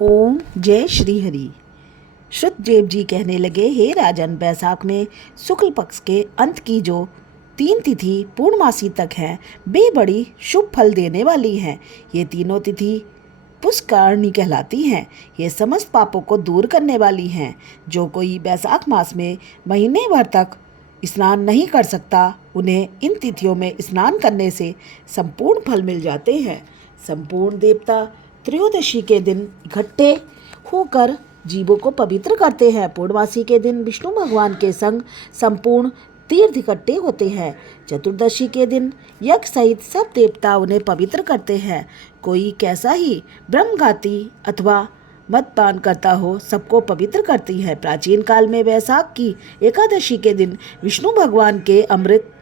ओम जय श्री हरि। श्रुतदेव जी कहने लगे, हे राजन, बैसाख में शुक्ल पक्ष के अंत की जो 3 तिथि पूर्णमासी तक हैं, वे बड़ी शुभ फल देने वाली हैं। ये तीनों तिथि पुष्करणी कहलाती हैं। ये समस्त पापों को दूर करने वाली हैं। जो कोई बैसाख मास में महीने भर तक स्नान नहीं कर सकता, उन्हें इन तिथियों में स्नान करने से संपूर्ण फल मिल जाते हैं। संपूर्ण देवता त्रयोदशी के दिन इकट्ठे होकर जीवों को पवित्र करते हैं। पूर्णमासी के दिन विष्णु भगवान के संग संपूर्ण तीर्थ इकट्ठे होते हैं। चतुर्दशी के दिन यज्ञ सहित सब देवता उन्हें पवित्र करते हैं। कोई कैसा ही ब्रह्मघाती अथवा मदपान करता हो, सबको पवित्र करती है। प्राचीन काल में वैशाख की एकादशी के दिन विष्णु भगवान के अमृत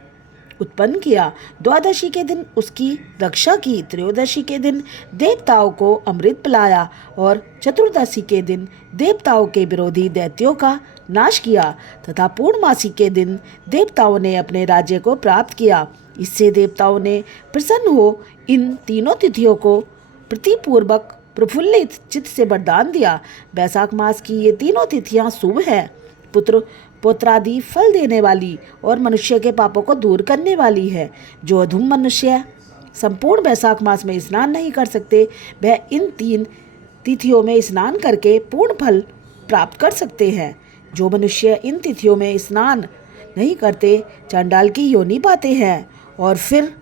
उत्पन्न किया, द्वादशी के दिन उसकी रक्षा की, त्रयोदशी के दिन देवताओं को अमृत पिलाया और चतुर्दशी के दिन देवताओं के विरोधी दैत्यों का नाश किया तथा पूर्णमासी के दिन देवताओं ने अपने राज्य को प्राप्त किया। इससे देवताओं ने प्रसन्न हो इन तीनों तिथियों को प्रीतिपूर्वक प्रफुल्लित चित्त से वरदान दिया। वैशाख मास की ये तीनों तिथियां शुभ है, पुत्रादि फल देने वाली और मनुष्य के पापों को दूर करने वाली है। जो अधम मनुष्य संपूर्ण वैशाख मास में स्नान नहीं कर सकते, वह इन 3 तिथियों में स्नान करके पूर्ण फल प्राप्त कर सकते हैं। जो मनुष्य इन तिथियों में स्नान नहीं करते, चांडाल की योनि पाते हैं और फिर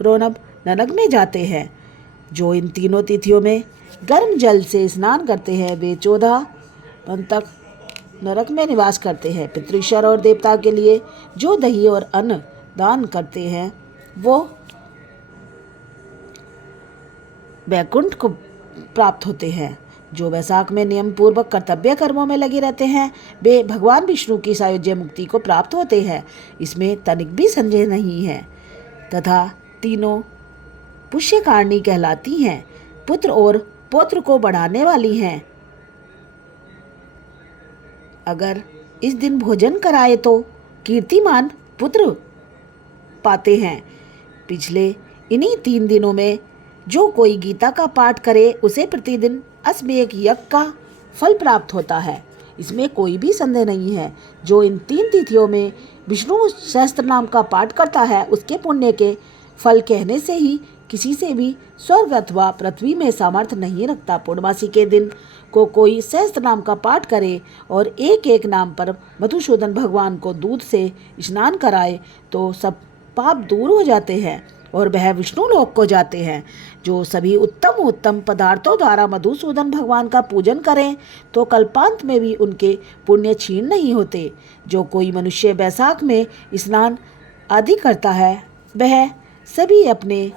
रोनब नरक में जाते हैं। जो इन तीनों तिथियों में गर्म जल से स्नान करते हैं, वे 14 दिन तक नरक में निवास करते हैं। पितृश्वर और देवता के लिए जो दही और अन्न दान करते हैं, वो वैकुंठ को प्राप्त होते हैं। जो वैशाख में नियम पूर्वक कर्तव्य कर्मों में लगे रहते हैं, वे भगवान विष्णु की सायुज्य मुक्ति को प्राप्त होते हैं। इसमें तनिक भी संदेह नहीं है। तथा तीनों पुष्यकारणी कहलाती हैं, पुत्र और पौत्र को बढ़ाने वाली हैं। अगर इस दिन भोजन कराए तो कीर्तिमान पुत्र पाते हैं। पिछले इन्हीं 3 दिनों में जो कोई गीता का पाठ करे, उसे प्रतिदिन अश्वमेध यज्ञ का फल प्राप्त होता है। इसमें कोई भी संदेह नहीं है। जो इन 3 तिथियों में विष्णु सहस्त्र नाम का पाठ करता है, उसके पुण्य के फल कहने से ही किसी से भी स्वर्ग अथवा पृथ्वी में सामर्थ्य नहीं रखता। पूर्णमासी के दिन को कोई सहस्त्र नाम का पाठ करे और एक एक नाम पर मधुसूदन भगवान को दूध से स्नान कराए, तो सब पाप दूर हो जाते हैं और वह विष्णु लोक को जाते हैं। जो सभी उत्तम उत्तम पदार्थों द्वारा मधुसूदन भगवान का पूजन करें, तो कल्पांत में भी उनके पुण्य क्षीण नहीं होते। जो कोई मनुष्य बैसाख में स्नान आदि करता है, वह सभी अपने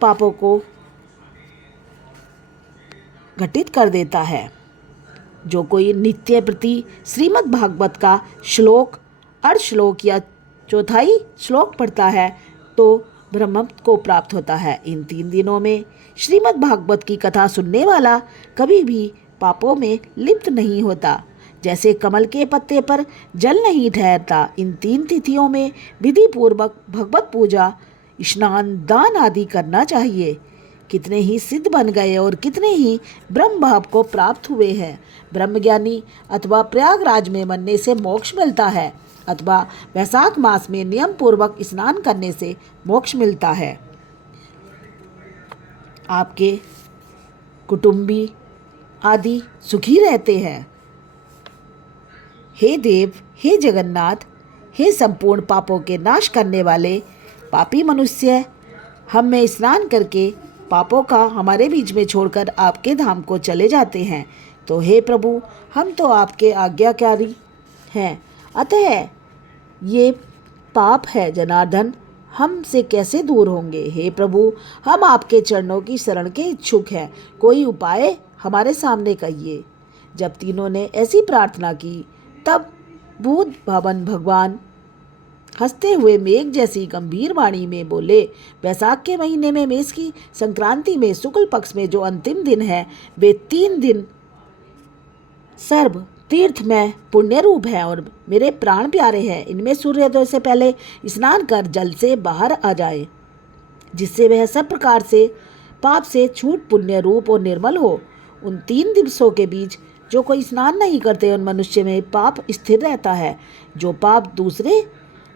पापों को घटित कर देता है। जो कोई नित्य प्रति श्रीमद् भागवत का श्लोक, अर्ध श्लोक या चौथाई श्लोक पढ़ता है, तो ब्रह्मत्व को प्राप्त होता है। इन 3 दिनों में श्रीमद् भागवत की कथा सुनने वाला कभी भी पापों में लिप्त नहीं होता। जैसे कमल के पत्ते पर जल नहीं ठहरता, इन 3 तिथियों में विधि पूर्वक भगवत पूजा, स्नान, दान आदि करना चाहिए। कितने ही सिद्ध बन गए और कितने ही ब्रह्म भाव को प्राप्त हुए हैं। ब्रह्मज्ञानी अथवा प्रयागराज में मरने से मोक्ष मिलता है, अथवा वैशाख मास में नियम पूर्वक स्नान करने से मोक्ष मिलता है। आपके कुटुंबी आदि सुखी रहते हैं। हे देव, हे जगन्नाथ, हे संपूर्ण पापों के नाश करने वाले पापी मनुष्य, हम में स्नान करके पापों का हमारे बीच में छोड़कर आपके धाम को चले जाते हैं। तो हे प्रभु, हम तो आपके आज्ञाकारी हैं, अतः ये पाप है जनार्दन, हमसे कैसे दूर होंगे। हे प्रभु, हम आपके चरणों की शरण के इच्छुक हैं, कोई उपाय हमारे सामने कहिए। जब तीनों ने ऐसी प्रार्थना की, तब भूत भवन भगवान हंसते हुए मेघ जैसी गंभीर वाणी में बोले, वैशाख के महीने में मेष की संक्रांति में शुक्ल पक्ष में जो अंतिम दिन है, वे 3 दिन सर्व तीर्थ में पुण्य रूप है और मेरे प्राण प्यारे हैं। इनमें सूर्योदय से पहले स्नान कर जल से बाहर आ जाए, जिससे वह सब प्रकार से पाप से छूट पुण्य रूप और निर्मल हो। उन 3 दिवसों के बीच जो कोई स्नान नहीं करते उन मनुष्य में पाप स्थिर रहता है। जो पाप दूसरे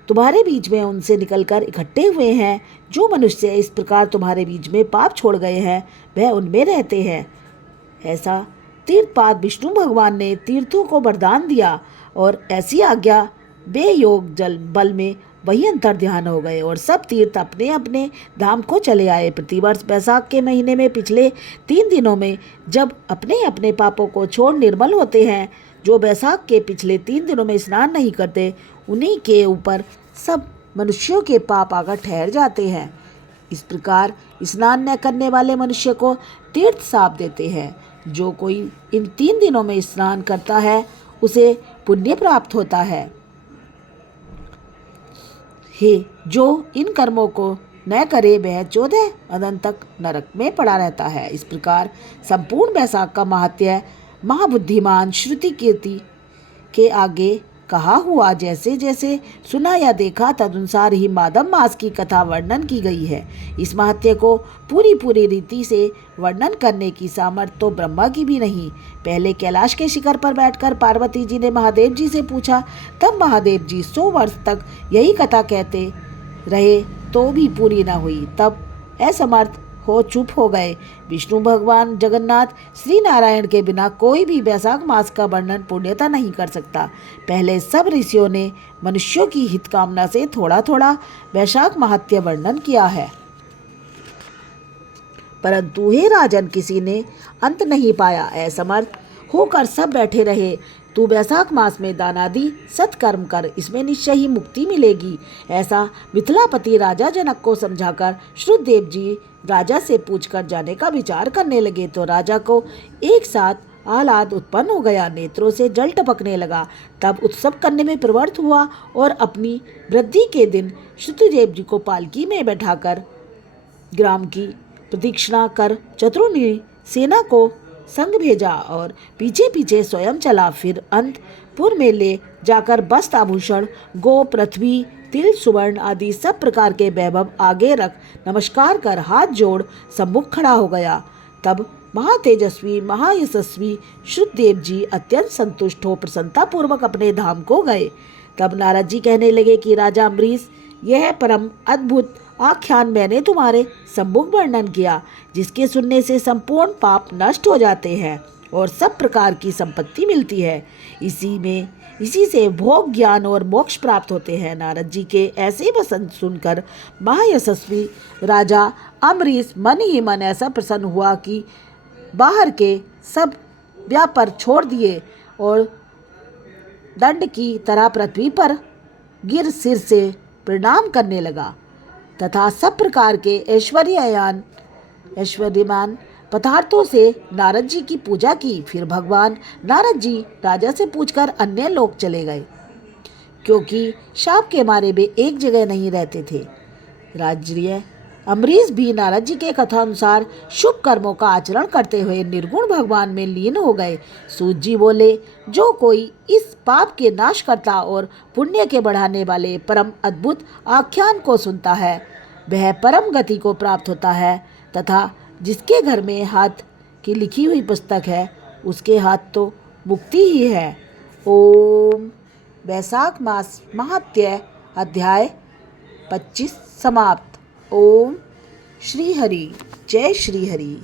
तुम्हारे बीच में उनसे निकलकर इकट्ठे हुए हैं, जो मनुष्य इस प्रकार तुम्हारे बीच में पाप छोड़ गए हैं, वह उनमें रहते हैं। ऐसा तीर्थपाद विष्णु भगवान ने तीर्थों को वरदान दिया और ऐसी आज्ञा बेयोग जल बल में वही अंतर ध्यान हो गए और सब तीर्थ अपने अपने धाम को चले आए। प्रतिवर्ष बैसाख के महीने में पिछले 3 दिनों में जब अपने अपने पापों को छोड़ निर्मल होते हैं, जो बैसाख के पिछले 3 दिनों में स्नान नहीं करते, उन्हीं के ऊपर सब मनुष्यों के पाप आकर ठहर जाते हैं। इस प्रकार स्नान न करने वाले मनुष्य को तीर्थ साप देते हैं। जो कोई इन 3 दिनों में स्नान करता है उसे पुण्य प्राप्त होता है। हे जो इन कर्मों को न करे वह 14 अदन तक नरक में पड़ा रहता है। इस प्रकार संपूर्ण बैसाख का महात्म्य महाबुद्धिमान श्रुति कीर्ति के आगे कहा हुआ जैसे जैसे सुना या देखा तदनुसार ही माधव मास की कथा वर्णन की गई है। इस महात्म्य को पूरी रीति से वर्णन करने की सामर्थ्य तो ब्रह्मा की भी नहीं। पहले कैलाश के शिखर पर बैठकर पार्वती जी ने महादेव जी से पूछा, तब महादेव जी 100 वर्ष तक यही कथा कहते रहे तो भी पूरी न हुई। तब असमर्थ हो चुप हो गए। विष्णु भगवान जगन्नाथ श्री नारायण के बिना कोई भी बैसाख मास का वर्णन पुण्यता नहीं कर सकता। पहले सब ऋषियों ने मनुष्यों की हित कामना से थोड़ा थोड़ा वैशाख महात्म्य वर्णन किया है, परंतु हे राजन किसी ने अंत नहीं पाया। असमर्थ होकर सब बैठे रहे। तू बैसाख मास में दानादि सत्कर्म कर, इसमें निश्चय ही मुक्ति मिलेगी। ऐसा मिथिलापति राजा जनक को समझाकर श्रुतदेव जी राजा से पूछकर जाने का विचार करने लगे तो राजा को एक साथ आह्लाद उत्पन्न हो गया, नेत्रों से जल टपकने लगा। तब उत्सव करने में प्रवृत्त हुआ और अपनी वृद्धि के दिन श्रुतदेव जी को पालकी में बैठाकर ग्राम की प्रदक्षिणा कर चतुर्णी सेना को संग भेजा और पीछे पीछे स्वयं चला। फिर अंतपुर में ले जाकर वस्त्र आभूषण गो पृथ्वी तिल सुवर्ण आदि सब प्रकार के वैभव आगे रख नमस्कार कर हाथ जोड़ सम्मुख खड़ा हो गया। तब महातेजस्वी महायशस्वी श्रुतदेव जी अत्यंत संतुष्ट हो प्रसन्नता पूर्वक अपने धाम को गए। तब नारद जी कहने लगे कि राजा अम्बरीश, यह परम अद्भुत आख्यान मैंने तुम्हारे सम्मुख वर्णन किया, जिसके सुनने से संपूर्ण पाप नष्ट हो जाते हैं और सब प्रकार की संपत्ति मिलती है। इसी से भोग ज्ञान और मोक्ष प्राप्त होते हैं। नारद जी के ऐसे वचन सुनकर महायशस्वी राजा अम्बरीश मन ही मन ऐसा प्रसन्न हुआ कि बाहर के सब व्यापार छोड़ दिए और दंड की तरह पृथ्वी पर गिर सिर से प्रणाम करने लगा तथा सब प्रकार के ऐश्वर्यमान पदार्थों से नारद जी की पूजा की। फिर भगवान नारद जी राजा से पूछकर अन्य लोक चले गए, क्योंकि शाप के मारे वे एक जगह नहीं रहते थे। राजर्षि अम्बरीश भी नारद जी के कथानुसार शुभ कर्मों का आचरण करते हुए निर्गुण भगवान में लीन हो गए। सूत जी बोले, जो कोई इस पाप के नाश करता और पुण्य के बढ़ाने वाले परम अद्भुत आख्यान को सुनता है वह परम गति को प्राप्त होता है, तथा जिसके घर में हाथ की लिखी हुई पुस्तक है उसके हाथ तो मुक्ति ही है। ओम। वैशाख मास महात्म्य अध्याय 25 समाप्त। ओम श्री हरि। जय श्री हरि।